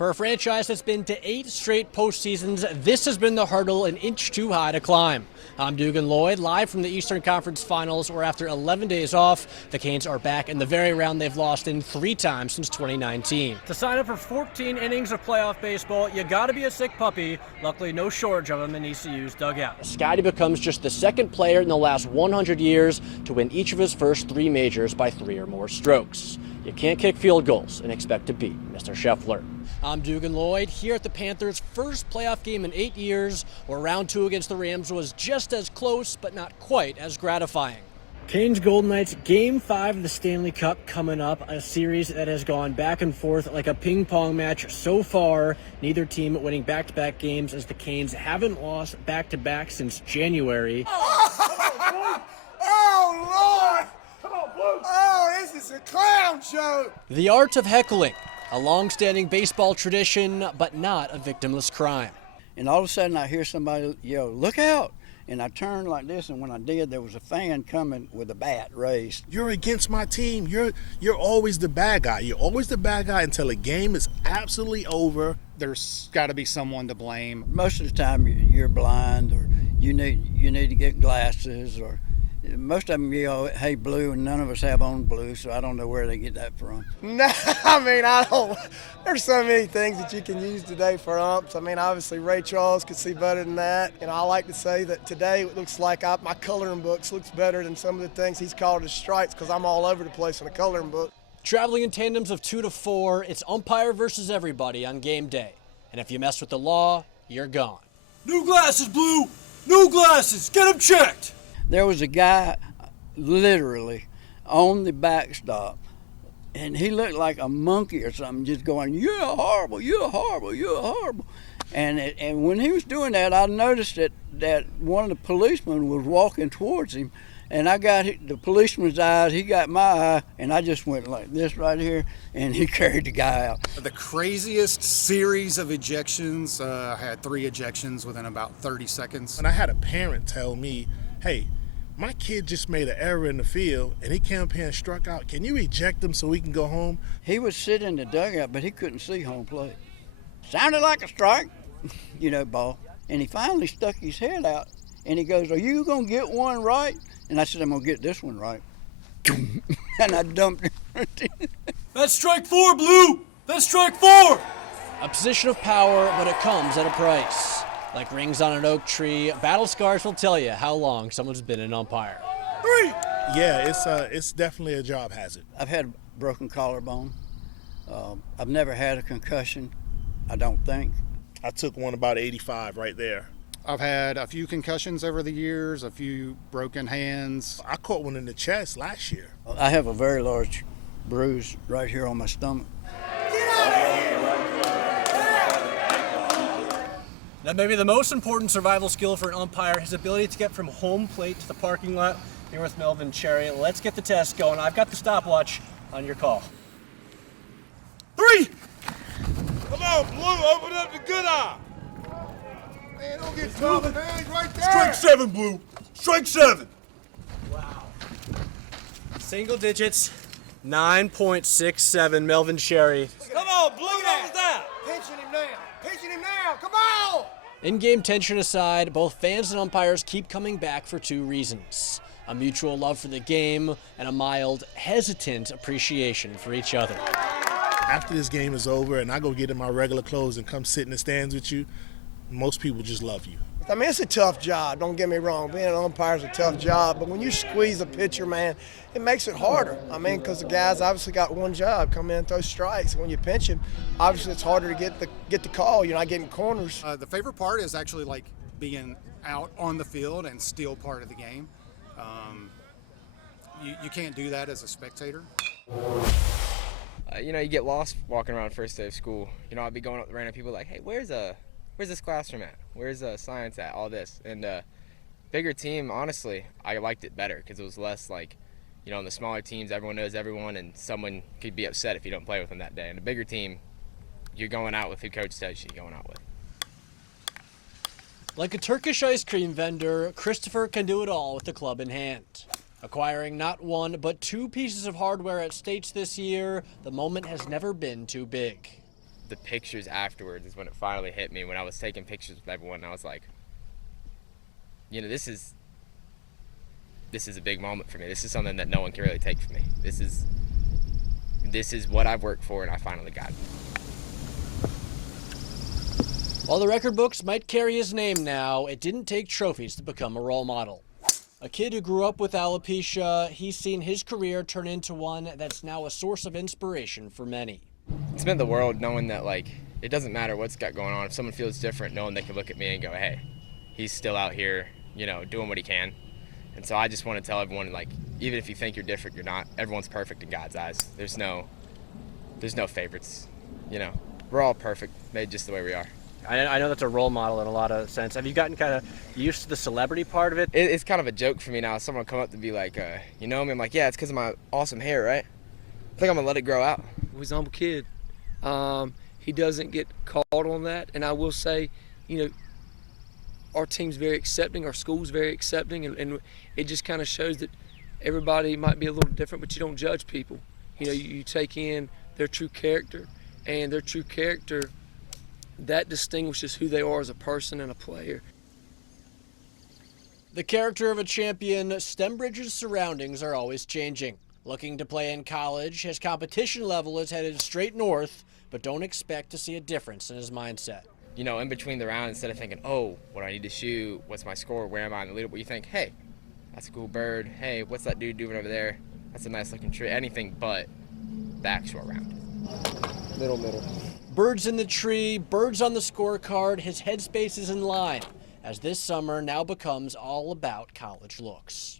For a franchise that's been to 8 straight postseasons, this has been the hurdle an inch too high to climb. I'm Dugan Lloyd, live from the Eastern Conference Finals, where after 11 days off, the Canes are back in the very round they've lost in 3 times since 2019. To sign up for 14 innings of playoff baseball, you gotta be a sick puppy. Luckily, no shortage of them in ECU's dugout. Scotty becomes just the second player in the last 100 years to win each of his first 3 majors by 3 or more strokes. You can't kick field goals and expect to beat Mr. Scheffler. I'm Dugan Lloyd here at the Panthers' first playoff game in 8 years, where round 2 against the Rams was just as close but not quite as gratifying. Canes Golden Knights Game 5 of the Stanley Cup coming up, a series that has gone back and forth like a ping pong match so far. Neither team winning back-to-back games, as the Canes haven't lost back-to-back since January. Oh, Lord! Come on, Blue! Oh, this is a clown show! The art of heckling, a long-standing baseball tradition, but not a victimless crime. And all of a sudden I hear somebody yell, "Look out!" And I turned like this, and when I did, there was a fan coming with a bat raised. You're against my team. You're always the bad guy. You're always the bad guy until the game is absolutely over. There's got to be someone to blame. Most of the time you're blind, or you need to get glasses, or most of them yell, "Hey, Blue," and none of us have on blue, so I don't know where they get that from. No, I don't. There's so many things that you can use today for umps. Obviously Ray Charles could see better than that. And I like to say that today it looks like my coloring books looks better than some of the things he's called as strikes, because I'm all over the place in a coloring book. Traveling in tandems of 2 to 4, it's umpire versus everybody on game day. And if you mess with the law, you're gone. New glasses, Blue! New glasses! Get them checked! There was a guy literally on the backstop, and he looked like a monkey or something, just going, "You're horrible, you're horrible, you're horrible." And when he was doing that, I noticed that one of the policemen was walking towards him, and I got the policeman's eyes, he got my eye, and I just went like this right here, and he carried the guy out. The craziest series of ejections, I had 3 ejections within about 30 seconds. And I had a parent tell me, "Hey, my kid just made an error in the field, and he came up here and struck out. Can you eject him so we can go home?" He was sitting in the dugout, but he couldn't see home plate. Sounded like a strike, ball. And he finally stuck his head out, and he goes, "Are you going to get one right?" And I said, "I'm going to get this one right." And I dumped it. That's strike 4, Blue! That's strike 4! A position of power, but it comes at a price. Like rings on an oak tree, battle scars will tell you how long someone's been an umpire. 3! Yeah, it's definitely a job hazard. I've had a broken collarbone. I've never had a concussion, I don't think. I took one about 85 right there. I've had a few concussions over the years, a few broken hands. I caught one in the chest last year. I have a very large bruise right here on my stomach. Now, maybe the most important survival skill for an umpire, his ability to get from home plate to the parking lot. Here with Melvin Cherry. Let's get the test going. I've got the stopwatch on your call. 3! Come on, Blue, open up the good eye. Man, don't get tough, man. He's right there. Strike 7, Blue! Strike 7! Wow. Single digits, 9.67, Melvin Cherry. Come on, Blue, what was that? Pinching him now. Pinching him now. Come on. In-game tension aside, both fans and umpires keep coming back for 2 reasons. A mutual love for the game and a mild, hesitant appreciation for each other. After this game is over and I go get in my regular clothes and come sit in the stands with you, most people just love you. It's a tough job, don't get me wrong. Being an umpire is a tough job, but when you squeeze a pitcher, man, it makes it harder. Because the guys obviously got one job, come in and throw strikes. When you pinch him, obviously it's harder to get the call. You're not getting corners. The favorite part is actually like being out on the field and still part of the game. You can't do that as a spectator. You get lost walking around first day of school. I'd be going up to random people like, "Hey, where's this classroom at? Where's science at?" All this. And bigger team, honestly, I liked it better because it was less like, in the smaller teams, everyone knows everyone, and someone could be upset if you don't play with them that day. And a bigger team, you're going out with who coach says you're going out with. Like a Turkish ice cream vendor, Christopher can do it all with the club in hand. Acquiring not 1, but 2 pieces of hardware at States this year, the moment has never been too big. the pictures afterwards is when it finally hit me, when I was taking pictures with everyone, and I was like, you know, this is a big moment for me. This is something that no one can really take from me. This is what I've worked for, and I finally got it. While the record books might carry his name now, it didn't take trophies to become a role model. A kid who grew up with alopecia, he's seen his career turn into one that's now a source of inspiration for many. It's meant the world knowing that, like, it doesn't matter what's got going on. If someone feels different, knowing they can look at me and go, hey, he's still out here, you know, doing what he can. And so I just want to tell everyone, like, even if you think you're different, you're not. Everyone's perfect in God's eyes. There's no favorites, you know. We're all perfect, made just the way we are. I know that's a role model in a lot of sense. Have you gotten kind of used to the celebrity part of it? It's kind of a joke for me now. Someone will come up to be like, you know me? I'm like, yeah, it's because of my awesome hair, right? I think I'm going to let it grow out. He's a humble kid. He doesn't get caught on that. And I will say, you know, our team's very accepting, our school's very accepting, and it just kind of shows that everybody might be a little different, but you don't judge people. You know, you take in their true character, and their true character, that distinguishes who they are as a person and a player. The character of a champion, Stembridge's surroundings are always changing. Looking to play in college, his competition level is headed straight north, but don't expect to see a difference in his mindset. You know, in between the rounds, instead of thinking, oh, what do I need to shoot? What's my score? Where am I in the leaderboard? You think, hey, that's a cool bird. Hey, what's that dude doing over there? That's a nice looking tree. Anything but the actual round. Middle. Birds in the tree, birds on the scorecard, his headspace is in line, as this summer now becomes all about college looks.